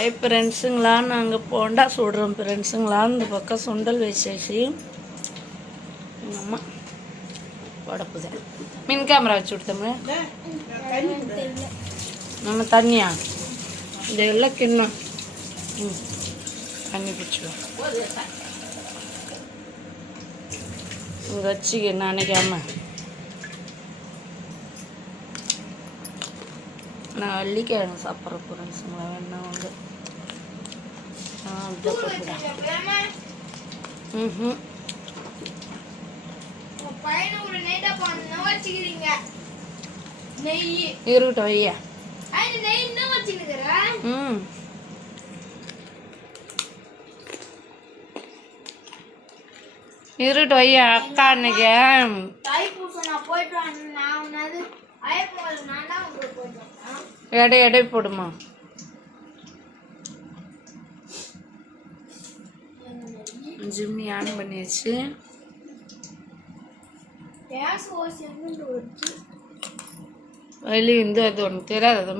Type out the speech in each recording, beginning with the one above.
Hi ஃப்ரெண்ட்ஸுங்களா, நாங்கள் போண்டா சுடுறோம் ஃப்ரெண்ட்ஸுங்களா. இந்த பக்கம் சுண்டல் வச்சாச்சு. எங்கள் அம்மா உடப்புதான். மின் கேமரா வச்சு விட்டோம்ல நம்ம தண்ணியா இந்த எல்லாம் கிண்ணம் தண்ணி பிடிச்சிடும் இங்கே வச்சுக்க நினைக்காம. நான் அள்ளிக்கிழங்கு சாப்பிட்ற ஃப்ரெண்ட்ஸுங்களா வேணா வந்து இருக்கட்டும் ஐயா. இருக்கட்டும் ஐயா. அக்கா அன்னைக்கு எடை போடுமா. ஜிம்மி ஆன் பண்ணியாச்சு. வலி வந்து அது ஒன்று தெரியாதது.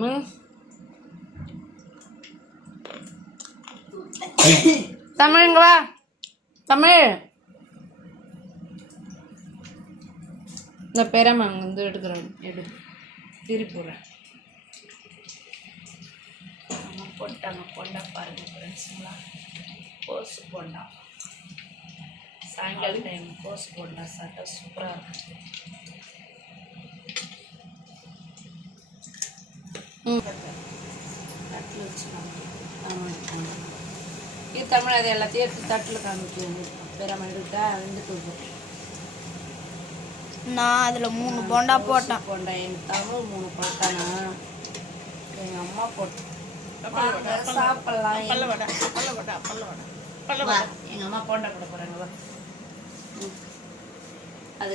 தமிழுங்க வா தமிழ். இந்த பெரமா அங்கே வந்து எடுக்கிறேன் திருப்பி போடுறேன். போட்டாங்க போண்டா பாருங்க ஃப்ரெண்ட்ஸுங்களா. கோசு போண்டா சாயங்காலம் டைம் கோசு போண்டா சாப்பிட்டா சூப்பராக இருக்கும். தட்டில் வச்சு இது தமிழ் அது எல்லாத்தையும் எடுத்து தட்டில் காமிக்குவாங்க. பெரமா எடுத்தா வந்து கொடுப்போம். நான் அதில் 3 போண்டா போட்டேன். போண்டா எங்கள் தமிழ் 3 போட்டானா எங்கள் அம்மா போட்டு சாப்பிடலாம். எங்கள் அம்மா போண்டா போட போகிறாங்களா. அது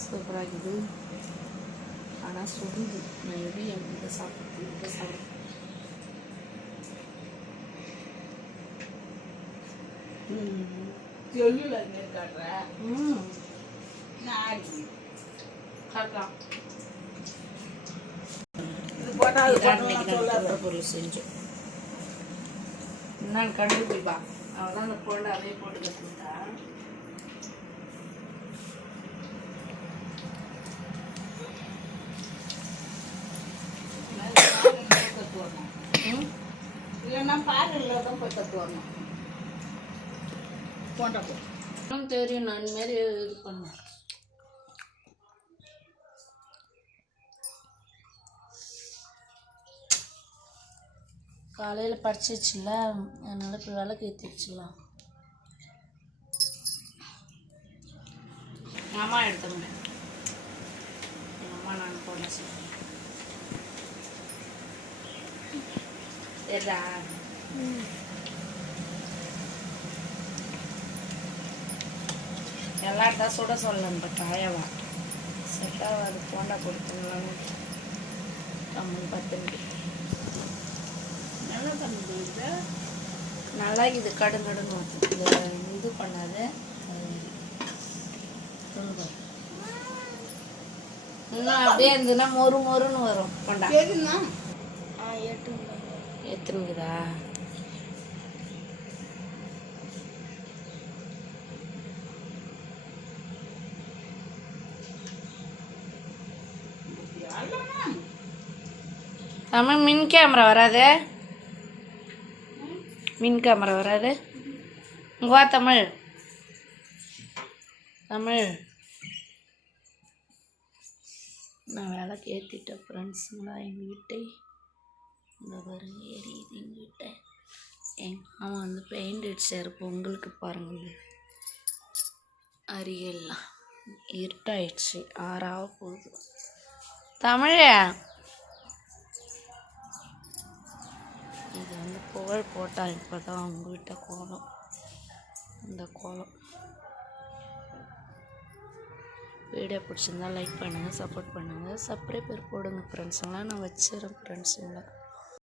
சூப்பராக இருக்குது. ஆனால் சுடுது. நான் எப்படி எங்கள் சாப்பிட்றேன். சொல்லுல காட்டுறேன். காட்டலாம். பொருள் செஞ்சோம். நான் கண்டுபிடிப்பா அவதான் அந்த போண்டா அதே போட்டு கற்றுக்கிட்டா. இல்லைன்னா பாடலில் தான் போய் கற்றுவாங்க. போண்டா போட்டு தெரியும். நான் இந்தமாரி இது பண்ணேன். காலையில் படிச்சிச்சுல, அதனால் இப்போ விளக்கு ஏற்றி வச்சிடலாம். எங்கள் அம்மா எடுத்தோங்க. எங்கள் அம்மா நான் போட சரிடா. எல்லாரும் தான் சுட சொல்லலாம். இப்போ காயவா செட்டாக அது போண்டா கொடுத்துங்களான்னு கம்மன் 10 நிமிஷம் நல்லா பண்ணுது. நல்லா இது கடுங்கடுன்னு வரும். இது பண்ணாது. இன்னும் அப்படியே இருந்ததுன்னா மொறுன்னு வரும் போண்டா. எத்தனுக்குதா தமிழ் மின் கேமரா வராது. மின் கேமரா வராது. இங்கே வா தமிழ். நான் விளக்கு ஏற்றிட்டேன் ஃப்ரெண்ட்ஸுங்களா. எங்கள் வீட்டை இந்த பாருங்க எரியுது. எங்கள் வீட்டை ஆமாம் வந்து பெயிண்ட் அடிச்சார் பொங்கலுக்கு பாருங்கள். அரியெல்லாம் இருட்டாயிடுச்சு. 6 ஆக போகுது. தமிழ இது வந்து புகழ் போட்டால் இப்போ தான் அவங்க வீட்டை கோலம். இந்த கோலம் வீடியோ பிடிச்சிருந்தா லைக் பண்ணுங்கள், சப்போர்ட் பண்ணுங்கள், சப்ஸ்கிரைபர் போடுங்க ஃப்ரெண்ட்ஸுங்களாம். நான் வச்சிடறேன் ஃப்ரெண்ட்ஸுங்களா.